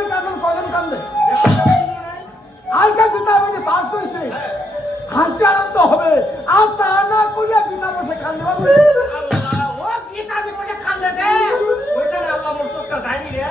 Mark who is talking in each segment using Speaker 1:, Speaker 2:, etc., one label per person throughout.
Speaker 1: দুজন কাঁদলেন কজন কাঁদলেন আজকাল গীতা আমাকে পাস হয়েছে হাসতে আনন্দ হবে। আর তা না করিয়া গীতা বসে কান্দে হবে
Speaker 2: গীতা বসে কান্দে রে? ওইটা আল্লাহ মোর চোখটা যায়নি রে।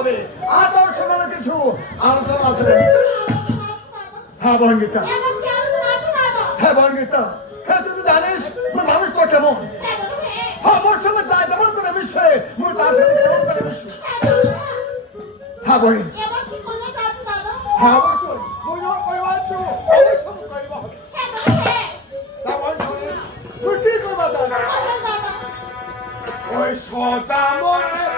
Speaker 1: হবে। আদর্শগত মানে কিছু। আলোচনা আছে হ্যাঁ
Speaker 3: বঙ্গিতা
Speaker 1: হ্যাঁ বঙ্গিতা হ্যাঁ তুই জানিস মানুষ তো কেমন?
Speaker 3: হ্যাঁ,
Speaker 1: সঙ্গে তাই করে মোর তার সঙ্গে তেমন করে
Speaker 3: হ্যাঁ
Speaker 1: হ্যাঁ তুই কি ওই সজা মনে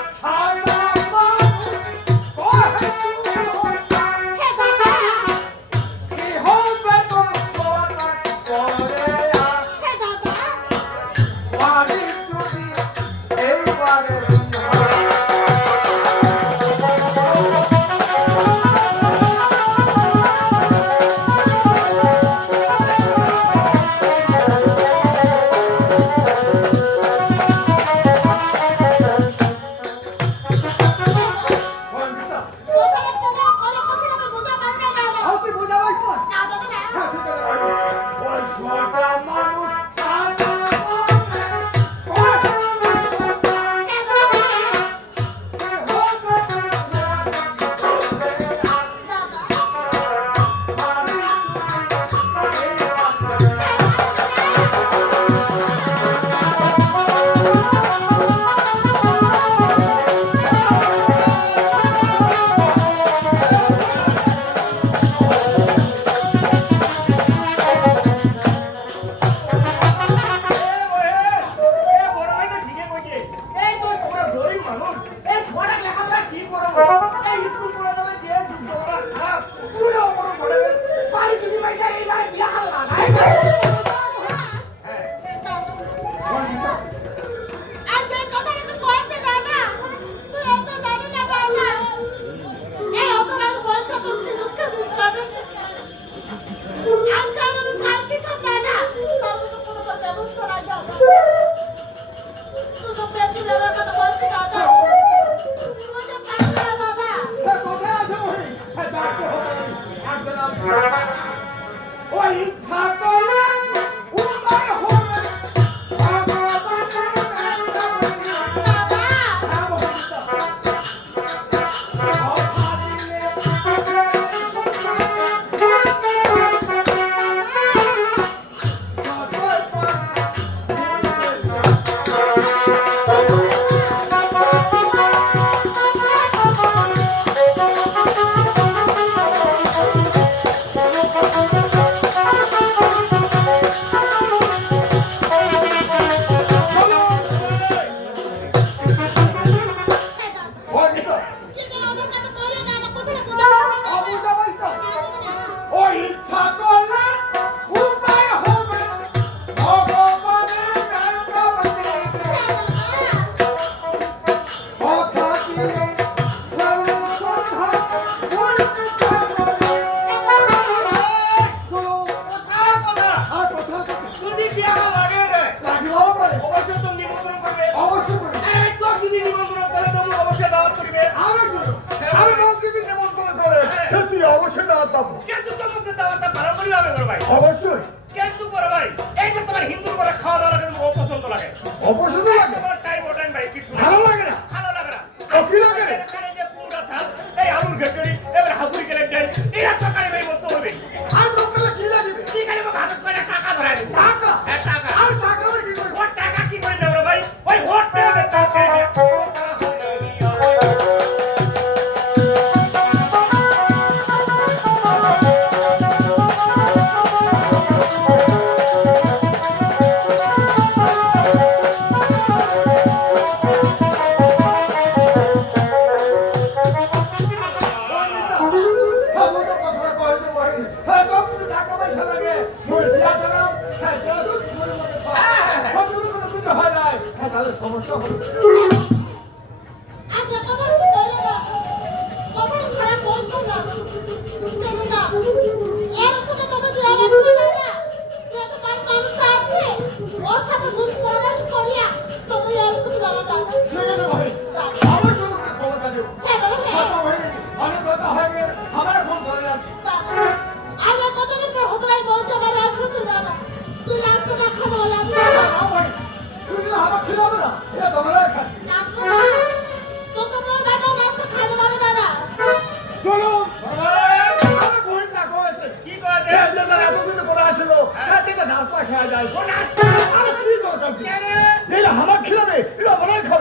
Speaker 3: অবশ্যই
Speaker 1: ¡Gracias!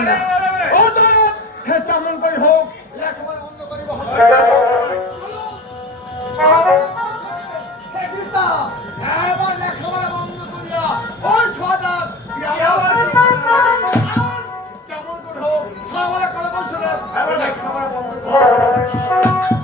Speaker 1: পারে
Speaker 4: না।
Speaker 3: অতএব সে তেমন করে
Speaker 1: হোক যেমন করে হোক খাওয়া
Speaker 3: কলম শুনে লেখাপড়া বন্ধ করে